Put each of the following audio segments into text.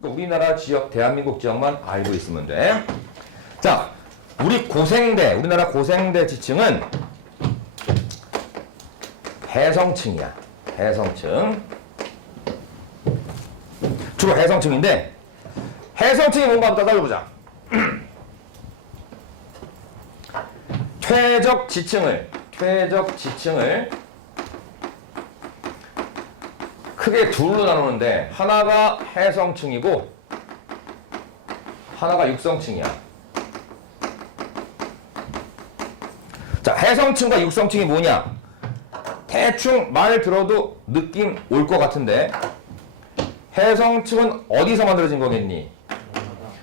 우리나라 지역, 대한민국 지역만 알고 있으면 돼. 자, 우리나라 고생대 지층은 해성층이야. 해성층. 주로 해성층인데, 해성층이 뭔가 한번 따져보자. 퇴적 지층을 크게 둘로 나누는데, 하나가 해성층이고, 하나가 육성층이야. 자, 해성층과 육성층이 뭐냐? 대충 말 들어도 느낌 올 것 같은데, 해성층은 어디서 만들어진 거겠니?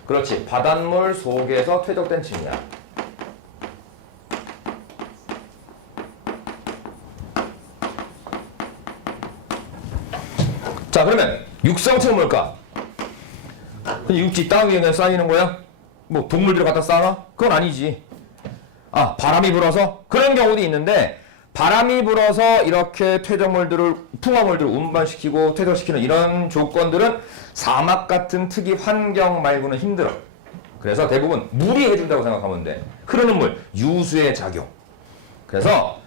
그렇지, 바닷물 속에서 퇴적된 층이야. 자, 그러면 육성층은 뭘까? 육지 땅 위에 그냥 쌓이는 거야? 뭐 동물들 갖다 쌓아? 그건 아니지. 아, 바람이 불어서? 그런 경우도 있는데, 바람이 불어서 이렇게 퇴적물들을, 풍화물들을 운반시키고 퇴적시키는 이런 조건들은 사막 같은 특이 환경 말고는 힘들어. 그래서 대부분 물이 해준다고 생각하면 돼. 흐르는 물, 유수의 작용. 그래서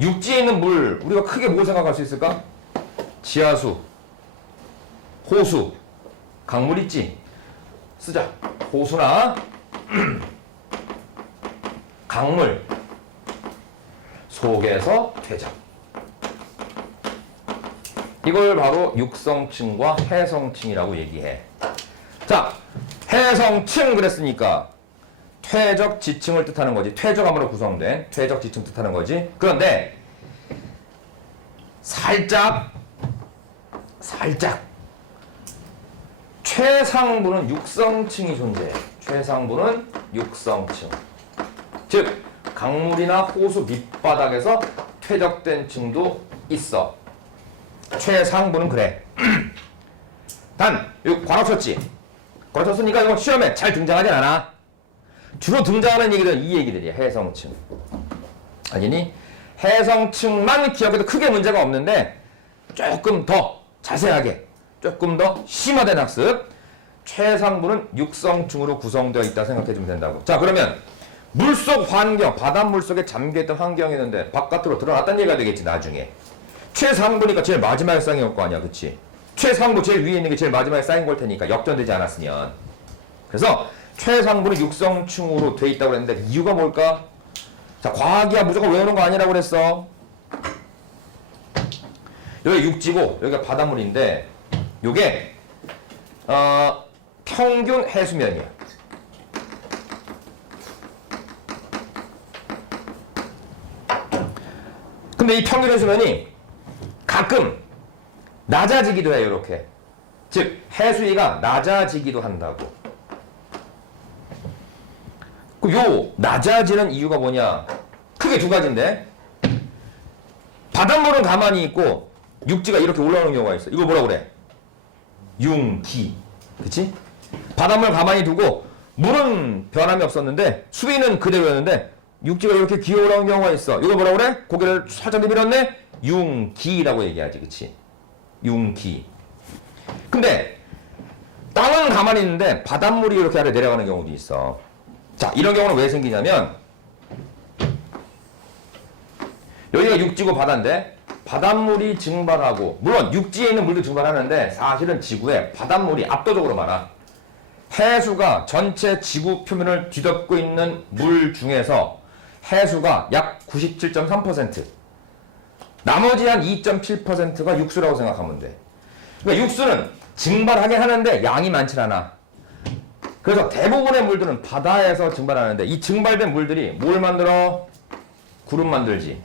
육지에 있는 물, 우리가 크게 뭘 생각할 수 있을까? 지하수, 호수, 강물 있지? 쓰자. 호수나 강물 속에서 퇴적. 이걸 바로 육성층과 해성층이라고 얘기해. 자, 해성층 그랬으니까 퇴적 지층을 뜻하는 거지. 퇴적함으로 구성된 퇴적 지층 뜻하는 거지. 그런데 살짝 최상부는 육성층이 존재해. 최상부는 육성층. 즉 강물이나 호수 밑바닥에서 퇴적된 층도 있어. 최상부는 그래. 단, 여기 괄호 쳤지? 괄호 쳤으니까 이거 시험에 잘 등장하진 않아. 주로 등장하는 얘기들은 이 얘기들이야. 해성층. 아니니? 해성층만 기억해도 크게 문제가 없는데 조금 더 자세하게, 조금 더 심화된 학습. 최상부는 육성층으로 구성되어 있다 생각해주면 된다고. 자, 그러면 물속 환경, 바닷물 속에 잠겨있던 환경이 있는데 바깥으로 드러났다는 얘기가 되겠지, 나중에. 최상부니까 제일 마지막에 쌓인 걸 거 아니야, 그치? 최상부 제일 위에 있는 게 제일 마지막에 쌓인 걸 테니까, 역전되지 않았으면. 그래서 최상부는 육성층으로 돼 있다고 그랬는데 이유가 뭘까? 자, 과학이야 무조건 외우는 거 아니라고 그랬어. 여기 육지고 여기가 바닷물인데 요게 평균 해수면이야. 근데 이 평균 해수면이 가끔 낮아지기도 해요, 이렇게. 즉, 해수위가 낮아지기도 한다고. 요 낮아지는 이유가 뭐냐? 크게 두 가지인데, 바닷물은 가만히 있고 육지가 이렇게 올라오는 경우가 있어. 이거 뭐라 그래? 융기. 그치? 바닷물 가만히 두고 물은 변함이 없었는데 수위는 그대로였는데 육지가 이렇게 기어 올라오는 경우가 있어. 이거 뭐라 그래? 고개를 살짝 내밀었네? 융기라고 얘기하지. 그치? 융기. 근데 땅은 가만히 있는데 바닷물이 이렇게 아래 내려가는 경우도 있어. 자, 이런 경우는 왜 생기냐면 여기가 육지고 바다인데 바닷물이 증발하고, 물론 육지에 있는 물도 증발하는데 사실은 지구에 바닷물이 압도적으로 많아. 해수가 전체 지구 표면을 뒤덮고 있는 물 중에서 해수가 약 97.3%, 나머지 한 2.7%가 육수라고 생각하면 돼. 그러니까 육수는 증발하긴 하는데 양이 많진 않아. 그래서 대부분의 물들은 바다에서 증발하는데 이 증발된 물들이 뭘 만들어? 구름 만들지.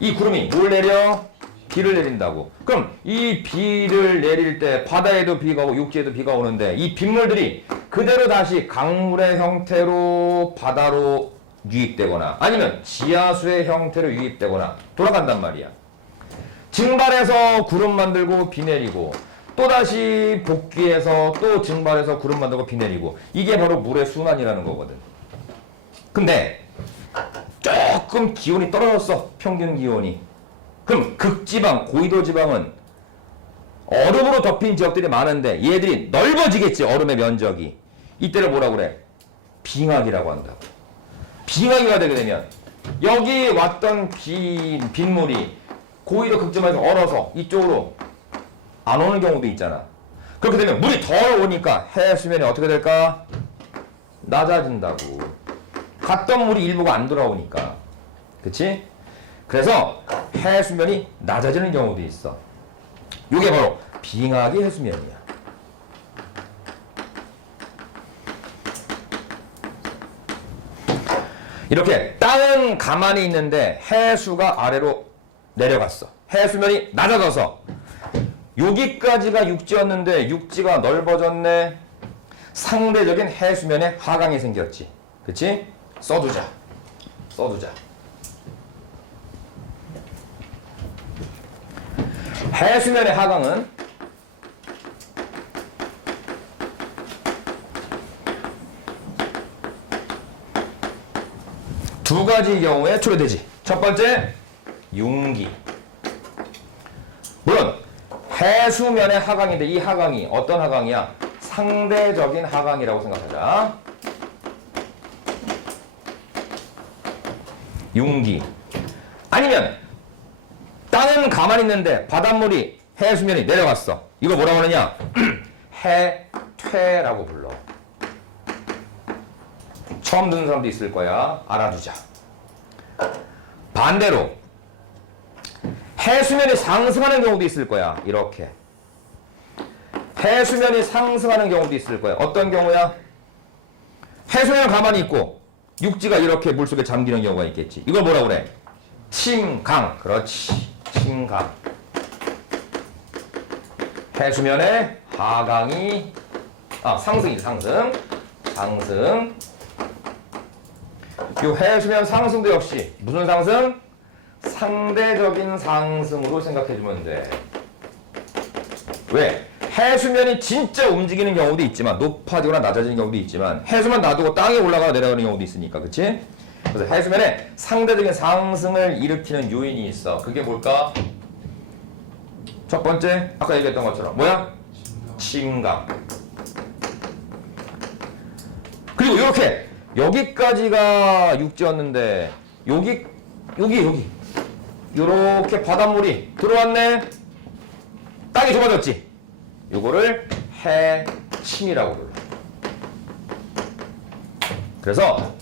이 구름이 뭘 내려? 비를 내린다고. 그럼 이 비를 내릴 때 바다에도 비가 오고 육지에도 비가 오는데 이 빗물들이 그대로 다시 강물의 형태로 바다로 유입되거나 아니면 지하수의 형태로 유입되거나 돌아간단 말이야. 증발해서 구름 만들고 비 내리고 또다시 복귀해서 또 증발해서 구름 만들고 비 내리고, 이게 바로 물의 순환이라는 거거든. 근데 조금 기온이 떨어졌어. 평균 기온이. 그럼 극지방, 고緯도 지방은 얼음으로 덮인 지역들이 많은데 얘들이 넓어지겠지. 얼음의 면적이. 이때를 뭐라고 그래? 빙하기라고 한다고. 빙하기가 되게 되면 여기 왔던 빗물이 고위로 극점에서 얼어서 이쪽으로 안 오는 경우도 있잖아. 그렇게 되면 물이 덜 오니까 해수면이 어떻게 될까? 낮아진다고. 갔던 물이 일부가 안 돌아오니까. 그치? 그래서 해수면이 낮아지는 경우도 있어. 이게 바로 빙하기 해수면이야. 이렇게 땅은 가만히 있는데 해수가 아래로 내려갔어. 해수면이 낮아져서 여기까지가 육지였는데 육지가 넓어졌네. 상대적인 해수면에 하강이 생겼지. 그치? 써두자. 해수면의 하강은 두 가지 경우에 초래되지. 첫 번째, 융기. 물론 해수면의 하강인데 이 하강이 어떤 하강이야? 상대적인 하강이라고 생각하자. 융기. 아니면 땅은 가만히 있는데 바닷물이 해수면이 내려갔어. 이걸 뭐라고 하느냐? 해퇴라고 불러. 처음 듣는 사람도 있을 거야. 알아두자. 반대로 해수면이 상승하는 경우도 있을 거야. 이렇게. 해수면이 상승하는 경우도 있을 거야. 어떤 경우야? 해수면은 가만히 있고 육지가 이렇게 물속에 잠기는 경우가 있겠지. 이걸 뭐라고 그래? 침강. 그렇지. 침강. 해수면의 하강이 상승이지. 상승. 이 해수면 상승도 역시 무슨 상승? 상대적인 상승으로 생각해주면 돼. 왜? 해수면이 진짜 움직이는 경우도 있지만 높아지거나 낮아지는 경우도 있지만 해수만 놔두고 땅에 올라가 내려가는 경우도 있으니까. 그치? 그래서 해수면에 상대적인 상승을 일으키는 요인이 있어. 그게 뭘까? 첫 번째 아까 얘기했던 것처럼 뭐야? 침강. 그리고 이렇게 여기까지가 육지였는데 여기 이렇게 바닷물이 들어왔네. 땅이 좁아졌지. 요거를 해침이라고 불러. 그래서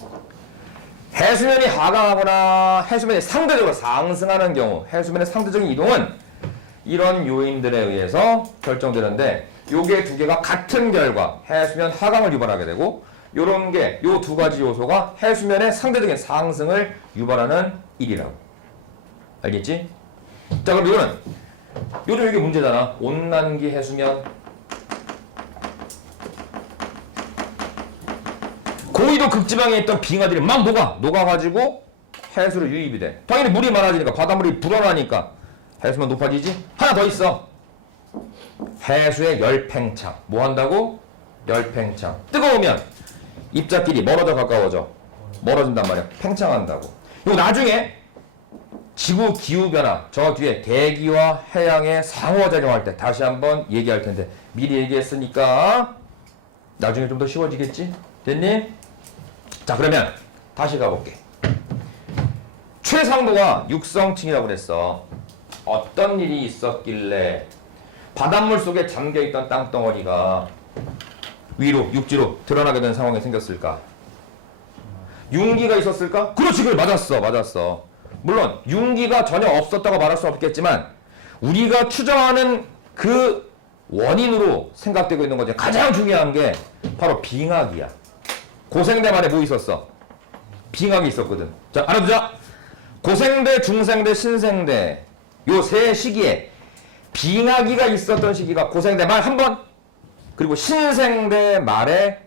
해수면이 하강하거나 해수면이 상대적으로 상승하는 경우, 해수면의 상대적인 이동은 이런 요인들에 의해서 결정되는데 요게 두 개가 같은 결과 해수면 하강을 유발하게 되고 요런 게 요 두 가지 요소가 해수면의 상대적인 상승을 유발하는 일이라고. 알겠지? 자, 그럼 이거는 요즘 이게 문제잖아. 온난기 해수면. 고위도 극지방에 있던 빙하들이 막 녹아가지고 해수로 유입이 돼. 당연히 물이 많아지니까 바닷물이 불어나니까 해수면 높아지지? 하나 더 있어. 해수의 열팽창. 뭐 한다고? 열팽창. 뜨거우면 입자끼리 멀어져 가까워져. 멀어진단 말이야. 팽창한다고. 이거 나중에 지구 기후변화, 저 뒤에 대기와 해양의 상호작용할 때 다시 한번 얘기할 텐데 미리 얘기했으니까 나중에 좀 더 쉬워지겠지? 됐니? 자, 그러면 다시 가볼게. 최상도가 육성층이라고 그랬어. 어떤 일이 있었길래 바닷물 속에 잠겨있던 땅덩어리가 위로, 육지로 드러나게 된 상황이 생겼을까? 융기가 있었을까? 그렇지, 그걸 맞았어. 물론 융기가 전혀 없었다고 말할 수 없겠지만 우리가 추정하는 그 원인으로 생각되고 있는 거지. 가장 중요한 게 바로 빙하기야. 고생대 말에 뭐 있었어? 빙하기 있었거든. 자, 알아두자. 고생대, 중생대, 신생대 요 세 시기에 빙하기가 있었던 시기가 고생대 말 한 번, 그리고 신생대 말에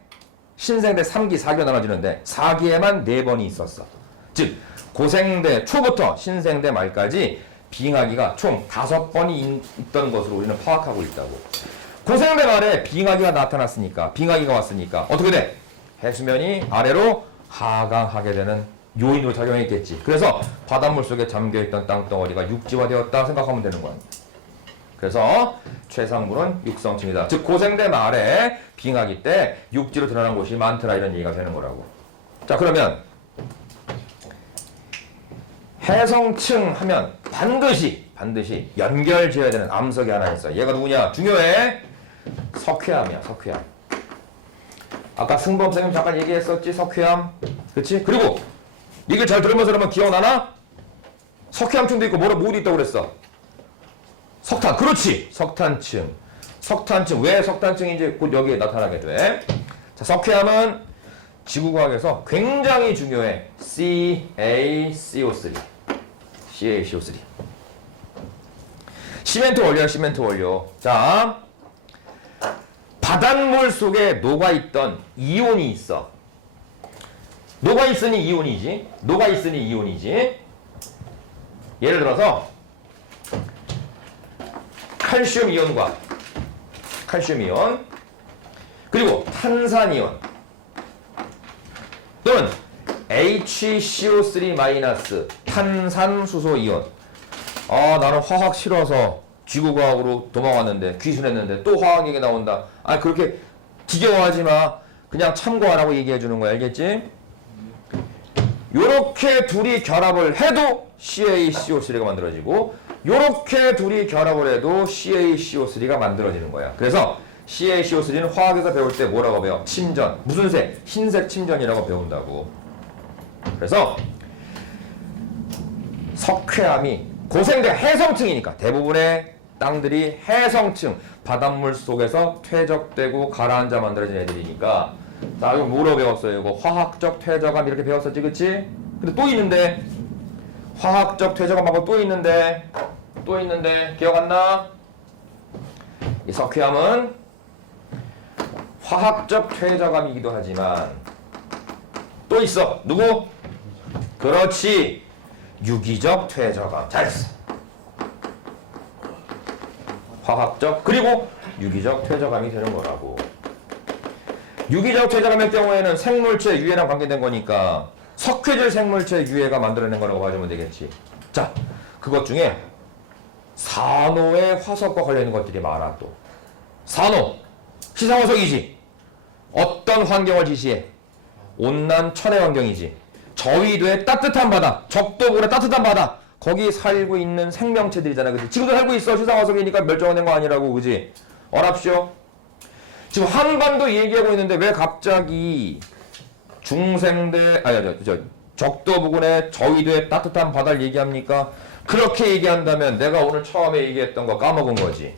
신생대 3기, 4기가 나눠지는데 4기에만 4번이 있었어. 즉 고생대 초부터 신생대 말까지 빙하기가 총 5번이 있던 것으로 우리는 파악하고 있다고. 고생대 말에 빙하기가 나타났으니까, 빙하기가 왔으니까 어떻게 돼? 해수면이 아래로 하강하게 되는 요인으로 작용했겠지. 그래서 바닷물 속에 잠겨있던 땅덩어리가 육지화되었다 생각하면 되는 거야. 그래서 최상부는 육성층이다. 즉 고생대 말에 빙하기 때 육지로 드러난 곳이 많더라 이런 얘기가 되는 거라고. 자 그러면 해성층 하면 반드시 연결지어야 되는 암석이 하나 있어. 얘가 누구냐? 중요해. 석회암이야. 석회암. 아까 승범 선생님 잠깐 얘기했었지. 석회암. 그렇지? 그리고 이걸 잘 들으면서 그러면 기억나나? 석회암층도 있고 뭐도 있다고 그랬어? 석탄. 그렇지. 석탄층. 석탄층. 왜 석탄층인지 곧 여기에 나타나게 돼. 자, 석회암은 지구과학에서 굉장히 중요해. CaCO3. CaCO3. 시멘트 원료야, 시멘트 원료. 자, 바닷물 속에 녹아있던 이온이 있어. 녹아있으니 이온이지. 녹아있으니 이온이지. 예를 들어서 칼슘 이온과 칼슘 이온 그리고 탄산이온 또는 HCO3- 탄산수소 이온. 아 나는 화학 싫어서 지구과학으로 도망왔는데 귀순했는데 또 화학 얘기 나온다. 아 그렇게 지겨워하지 마. 그냥 참고하라고 얘기해 주는 거야. 알겠지? 요렇게 둘이 결합을 해도 CaCO3가 만들어지고 요렇게 둘이 결합을 해도 CaCO3가 만들어지는 거야. 그래서 CaCO3는 화학에서 배울 때 뭐라고 배워? 침전. 무슨 색? 흰색 침전이라고 배운다고. 그래서 석회암이 고생대 해성층이니까 대부분의 땅들이 해성층, 바닷물 속에서 퇴적되고 가라앉아 만들어진 애들이니까 자, 이거 뭐로 배웠어요? 이거 화학적 퇴적암 이렇게 배웠었지, 그치? 근데 또 있는데 화학적 퇴적암하고 또 있는데 기억 안 나? 이 석회암은 화학적 퇴적암이기도 하지만 또 있어. 누구? 그렇지. 유기적 퇴적암. 잘했어. 화학적 그리고 유기적 퇴적암이 되는 거라고. 유기적 퇴적암의 경우에는 생물체 유해랑 관계된 거니까 석회질 생물체 유해가 만들어낸 거라고 봐주면 되겠지. 자, 그것 중에 산호의 화석과 관련 있는 것들이 많아 또. 산호, 시상화석이지. 어떤 환경을 지시해? 온난 천해 환경이지. 저위도의 따뜻한 바다, 적도굴의 따뜻한 바다. 거기 살고 있는 생명체들이잖아, 그치? 지금도 살고 있어. 시상화석이니까 멸종된 거 아니라고, 그치? 어랍쇼? 지금 한반도 얘기하고 있는데 왜 갑자기 적도 부근의 저위도의 따뜻한 바다를 얘기합니까? 그렇게 얘기한다면 내가 오늘 처음에 얘기했던 거 까먹은 거지.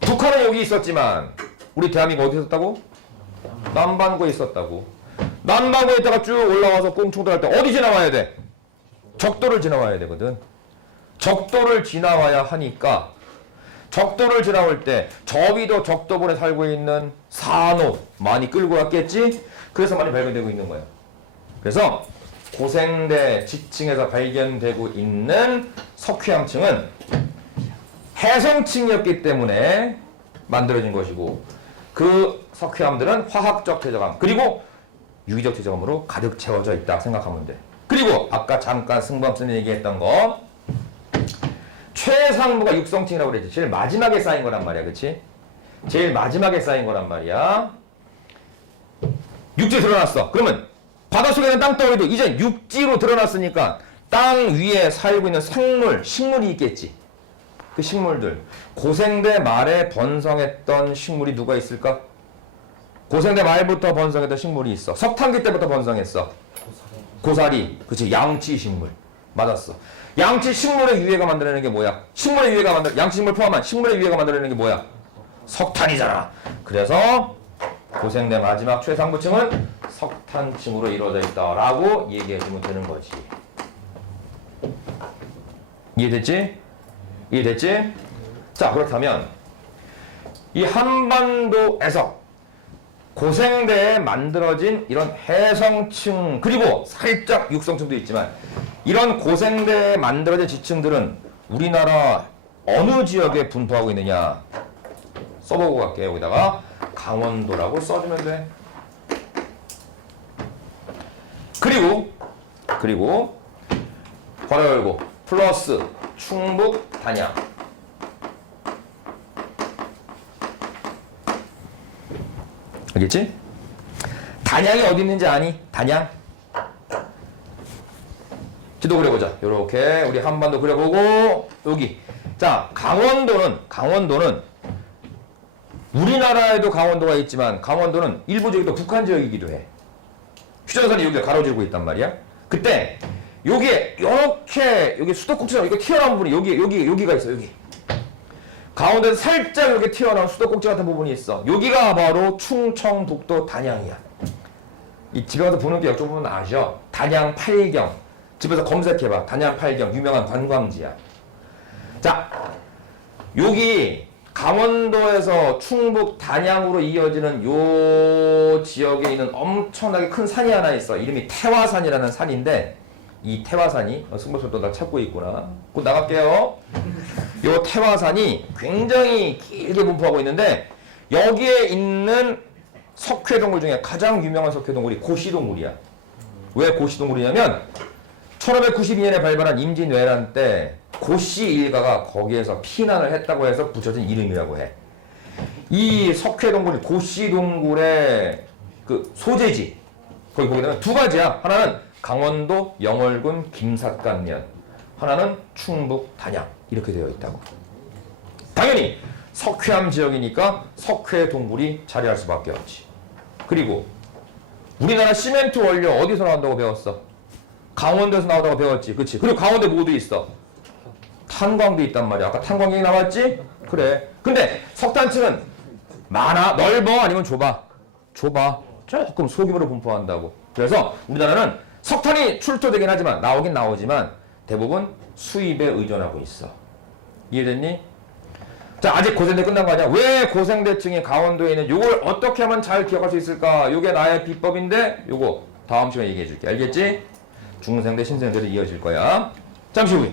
북한은 여기 있었지만 우리 대한민국 어디 있었다고? 남반구에 있었다고. 남반구에 있다가 쭉 올라와서 꽁충들 할 때 어디 지나와야 돼? 적도를 지나와야 되거든. 적도를 지나와야 하니까 적도를 지나올 때 저위도 적도분에 살고 있는 산호 많이 끌고 왔겠지? 그래서 많이 발견되고 있는 거야. 그래서 고생대 지층에서 발견되고 있는 석회암층은 해성층이었기 때문에 만들어진 것이고 그 석회암들은 화학적 퇴적암 그리고 유기적 퇴적암으로 가득 채워져 있다 생각하면 돼. 그리고 아까 잠깐 승범 선생님이 얘기했던 거 최상부가 육성층이라고 그랬지. 제일 마지막에 쌓인 거란 말이야. 그치? 제일 마지막에 쌓인 거란 말이야. 육지에 드러났어. 그러면 바닷속에는 땅덩어리도 이제 육지로 드러났으니까 땅 위에 살고 있는 생물, 식물이 있겠지. 그 식물들. 고생대 말에 번성했던 식물이 누가 있을까? 고생대 말부터 번성했던 식물이 있어. 석탄기 때부터 번성했어. 고사리. 그치? 양치 식물. 맞았어. 양치 식물의 유해가 만들어내는 게 뭐야? 양치 식물 포함한 식물의 유해가 만들어내는 게 뭐야? 석탄이잖아. 그래서 고생대 마지막 최상부층은 석탄층으로 이루어져 있다라고 얘기해주면 되는 거지. 이해됐지? 이해됐지? 자, 그렇다면 이 한반도에서 고생대에 만들어진 이런 해성층 그리고 살짝 육성층도 있지만 이런 고생대에 만들어진 지층들은 우리나라 어느 지역에 분포하고 있느냐 써보고 갈게요. 여기다가 강원도라고 써주면 돼. 그리고 괄호 열고 플러스 충북 단양 알겠지? 단양이 어디 있는지 아니? 단양? 지도 그려보자. 요렇게 우리 한반도 그려보고 여기. 자, 강원도는 우리나라에도 강원도가 있지만 강원도는 일부 지역도 북한 지역이기도 해. 휴전선이 여기가 가로지르고 있단 말이야. 그때 여기에 이렇게 여기 수도꼭지처럼 이거 튀어나온 부분이 여기가 있어. 여기. 가운데서 살짝 이렇게 튀어나온 수도꼭지 같은 부분이 있어. 여기가 바로 충청북도 단양이야. 이 집에 가서 보는 게 이쪽 부분 아셔. 단양 팔경. 집에서 검색해봐. 단양 팔경 유명한 관광지야. 자, 여기 강원도에서 충북 단양으로 이어지는 요 지역에 있는 엄청나게 큰 산이 하나 있어. 이름이 태화산이라는 산인데 이 태화산이 승부수도 나 찾고 있구나. 곧 나갈게요. 요 태화산이 굉장히 길게 분포하고 있는데 여기에 있는 석회동굴 중에 가장 유명한 석회동굴이 고시동굴이야. 왜 고시동굴이냐면 1592년에 발발한 임진왜란 때 고씨 일가가 거기에서 피난을 했다고 해서 붙여진 이름이라고 해. 이 석회동굴, 고씨동굴의 그 소재지 거기 보게 되면 두 가지야. 하나는 강원도 영월군 김삿간면, 하나는 충북 단양 이렇게 되어 있다고. 당연히 석회암 지역이니까 석회동굴이 자리할 수밖에 없지. 그리고 우리나라 시멘트 원료 어디서 나온다고 배웠어? 강원도에서 나온다고 배웠지. 그치? 그리고 강원도에 뭐도 있어? 탄광도 있단 말이야. 아까 탄광 얘기 나왔지? 그래. 근데 석탄층은 많아? 넓어? 아니면 좁아? 좁아. 조금 소규모로 분포한다고. 그래서 우리나라는 석탄이 출토되긴 하지만 나오긴 나오지만 대부분 수입에 의존하고 있어. 이해됐니? 자, 아직 고생대 끝난 거 아니야? 왜 고생대층이 강원도에 있는 요걸 어떻게 하면 잘 기억할 수 있을까? 요게 나의 비법인데 요거 다음 시간에 얘기해 줄게. 알겠지? 중생대 신생대로 이어질 거야. 잠시 후에.